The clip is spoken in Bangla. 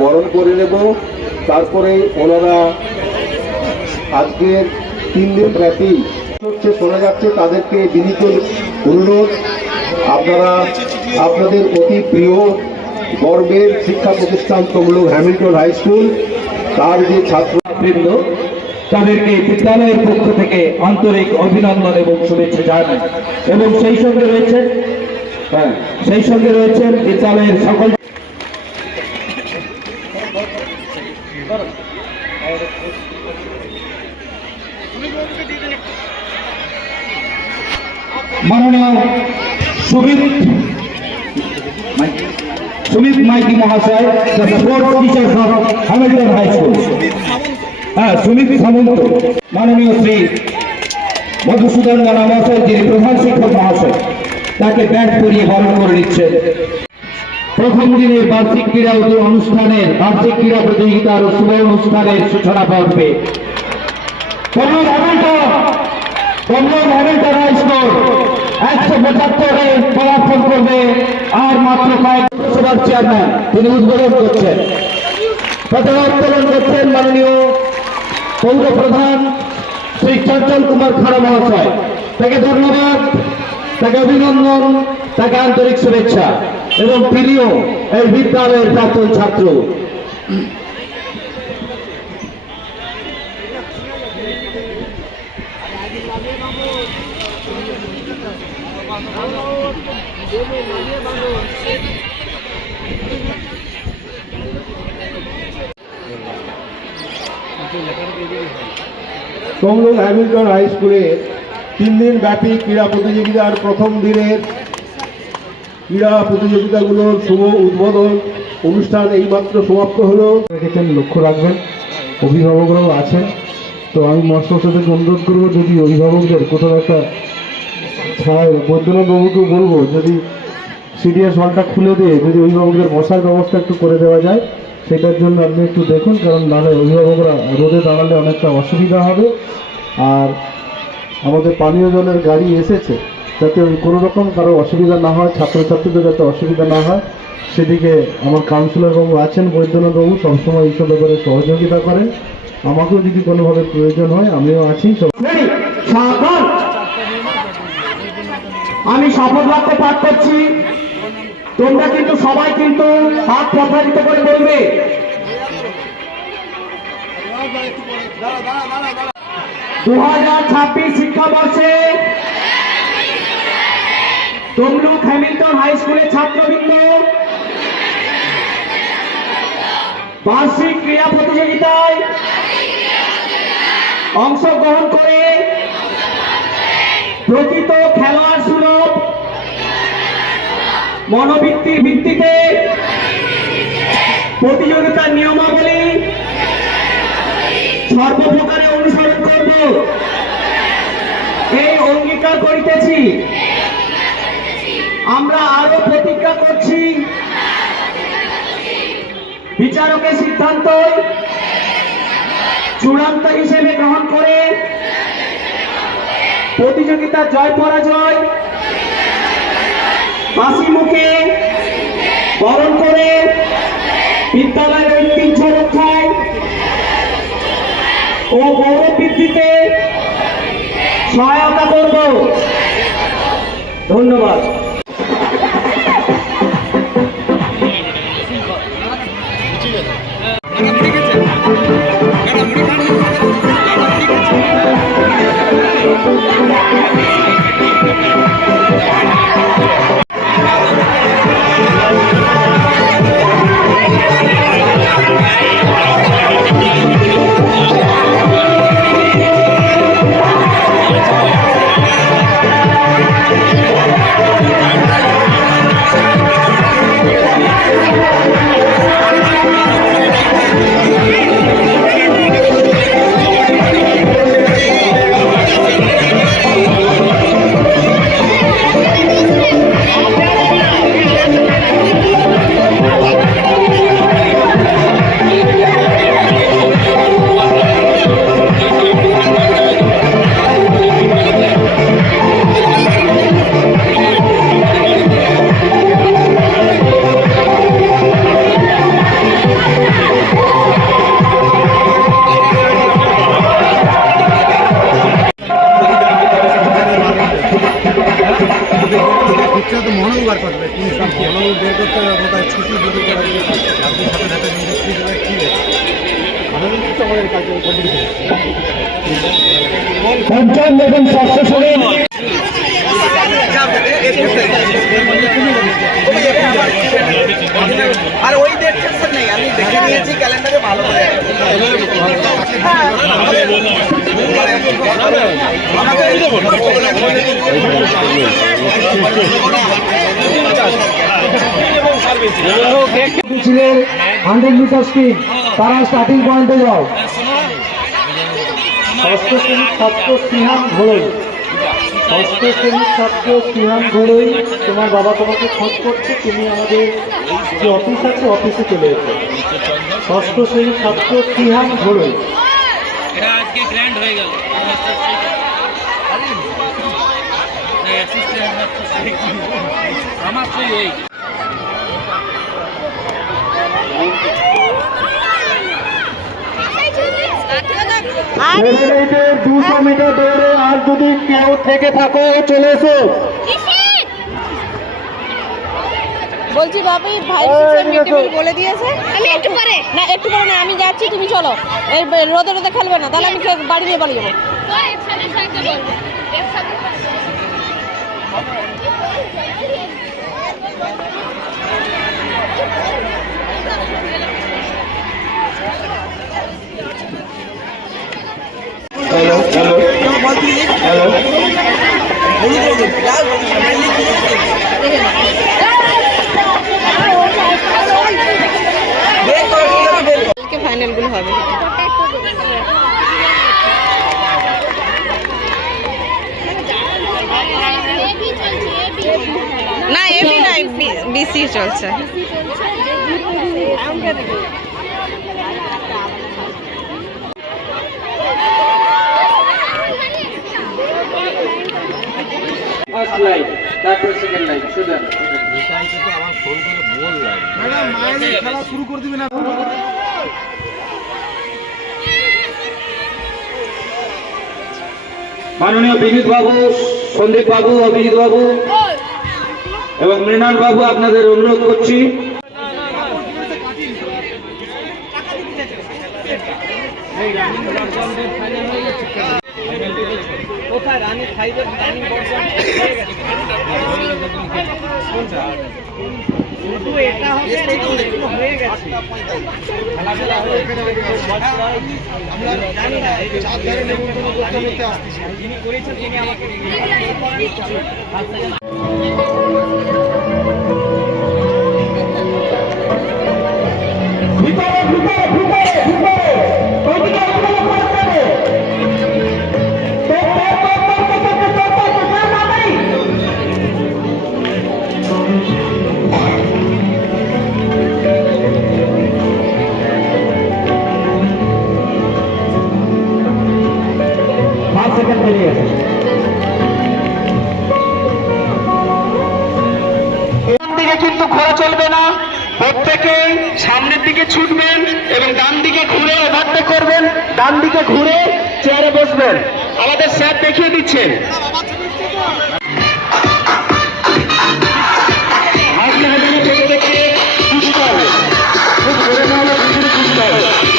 বরণ করে নেব। তারপরে ওনারা আজকের 3 দিন ব্যাপী শোনা যাচ্ছে, তাদেরকে বিনীত অনুরোধ, আপনারা আপনাদের অতি প্রিয় গর্বের শিক্ষা প্রতিষ্ঠান তমলুক হ্যামিল্টন হাই স্কুল তার যে ছাত্রবৃন্দ, তাদেরকে বিদ্যালয়ের পক্ষ থেকে আন্তরিক অভিনন্দন এবং শুভেচ্ছা জানাই। এবং সেই সঙ্গে রয়েছেন বিদ্যালয়ের সকল মাননীয় সুমিত মাইতি মহাশয়, sports teacher Hamilton high school, Sumit Samanta, মাননীয় শ্রী মধুসূদন রানা মহাশয়, যিনি প্রধান শিক্ষক মহাশয়, তাকে ব্যাট পরিয়ে বরণ করে নিচ্ছেন। প্রথম দিনের বার্ষিক ক্রীড়া অনুষ্ঠানের বার্ষিক ক্রীড়া প্রতিযোগিতার ও শুভ অনুষ্ঠানের সূচনা পর্বে তমলুক হ্যামিল্টন হাই স্কুল 175-এ পদার্পণ করবে। আর মাত্র কয়েক সভার চেয়ারম্যান তিনি উদ্বোধন করছেন, পতাকা উত্তোলন করছেন মাননীয় পৌর প্রধান শ্রী চঞ্চল কুমার খাড়া মহাশয়। তাকে ধন্যবাদ, তাকে অভিনন্দন, তাকে আন্তরিক শুভেচ্ছা। এবং তিনিও এই বিদ্যালয়ের প্রাক্তন ছাত্র। তমলুক হ্যামিল্টন হাই স্কুলের 3 দিন ব্যাপী ক্রীড়া প্রতিযোগিতার প্রথম দিনের ক্রীড়া প্রতিযোগিতাগুলোর শুভ উদ্বোধন অনুষ্ঠান এইমাত্র সমাপ্ত হলো। লক্ষ্য রাখবেন, অভিভাবকরাও আছেন, তো আমি মাস্টারমশাইদেরকে অনুরোধ করবো, যদি অভিভাবকদের কোথাও একটা বৈদ্যনাথ বাবুকেও বলবো, যদি সিডিএস হলটা খুলে দিয়ে যদি অভিভাবকদের বসার ব্যবস্থা একটু করে দেওয়া যায়, সেটার জন্য আপনি একটু দেখুন, কারণ নাহলে অভিভাবকরা রোদে দাঁড়ালে অনেকটা অসুবিধা হবে। আর আমাদের পানীয় জলের গাড়ি এসেছে, যাতে কোনো রকম কারো অসুবিধা না হয়, ছাত্রছাত্রীদের যাতে অসুবিধা না হয়, সেদিকে আমার কাউন্সিলরবাবু আছেন, বৈদ্যনাথবাবু সবসময় এইসব ব্যাপারে সহযোগিতা করেন। আমাকেও যদি কোনোভাবে প্রয়োজন হয় আমিও আছি। আমি শপথ বাক্য পাঠ করছি, তোমরা কিন্তু সবাই কিন্তু হাত প্রসারিত করে বলবে। 2026 শিক্ষাবর্ষে তমলুক হ্যামিল্টন হাই স্কুলের ছাত্রবৃন্দ বার্ষিক ক্রীড়া প্রতিযোগিতায় অংশগ্রহণ করে প্রকৃত খেলোয়াড় সুলভ মনোবৃত্তির ভিত্তিতে প্রতিযোগিতার নিয়মাবলী সর্বপ্রকারে অনুসরণ করব এই অঙ্গীকার করিতেছি। আমরা আরো প্রতিজ্ঞা করছি, বিচারকের সিদ্ধান্ত চূড়ান্ত হিসেবে গ্রহণ করে প্রতিযোগিতার জয় পরাজয় হাসি মুখে বরণ করে বিদ্যালয়ের ঐতিহ্য রক্ষায় ও গৌরব বৃদ্ধিতে সহায়তা করব। ধন্যবাদ। পঞ্চায়েত দেখুন স্বাস্থ্য সমিতি আর ওই ডেট টেনশন নেই, আমি দেখে নিয়েছি ক্যালেন্ডারে ভালো করে। ছিলেন 100 মিটার স্পিড, তারা স্টার্টিং পয়েন্টে যাও। ষষ্ঠ শ্রেণীর ছাত্র সিহান ঘোড়ই, ষষ্ঠ শ্রেণীর ছাত্র সিহান ঘোড়ই, তোমার বাবা তোমাকে খোঁজ করছে, তুমি আমাদের যে অফিস আছে অফিসে চলে এসো। ষষ্ঠ শ্রেণীর ছাত্র সিহান ঘোড়ই। এটা আজকে গ্র্যান্ড হয়ে গেল। আমার তো এই ছেলেমেয়েদের 200 মিটার দৌড়ে আর যদি কেউ থেকে থাকো চলে এসো। বলছি বাপি ভাই সিস্টার মিড টেবিল বলে দিয়েছে। আমি একটু পরে না, একটু পরে না, আমি যাচ্ছি, তুমি চলো। এই রোদে রোদে খেলবে না, তাহলে আমি বাড়ি নিয়ে পালিয়ে যাবো। হ্যালো হ্যালো হ্যালো কালকে ফাইনালগুলো হবে। না এবি না, বিসি চলছে। ফার্স্ট লাইন, তারপর সেকেন্ড লাইন, সুদান। মাননীয় বিনীত বাবু, সন্দীপ বাবু, অভিজিৎ বাবু এবং মৃণাল বাবু, আপনাদের অনুরোধ করছি কোথায় রানি ফাইভের রানিং পর্সন শুধু এটা হবে, এগুলো হয়ে গেছে খেলাধুলা হয়ে আমরা জানি না এই 4 ধারে নিমন্ত্রণ করতে করতে আসতেছি, যিনি করেছেন তিনি আমাকে ভিতরে ভিতরে ভিতরে ভিতরে ওইদিকে আপনারা পাঠাবে। কিন্তু ঘোরা চলবে না, প্রত্যেকেই সামনের দিকে ছুটবেন এবং ডান দিকে ঘুরে ওভারটেক করবেন, ডান দিকে ঘুরে চেয়ারে বসবেন। আমাদের স্যার দেখিয়ে দিচ্ছেন। হাত লাগানো প্রত্যেককে খুশি হবে, খুব ধরে না হলে খুশি হবে।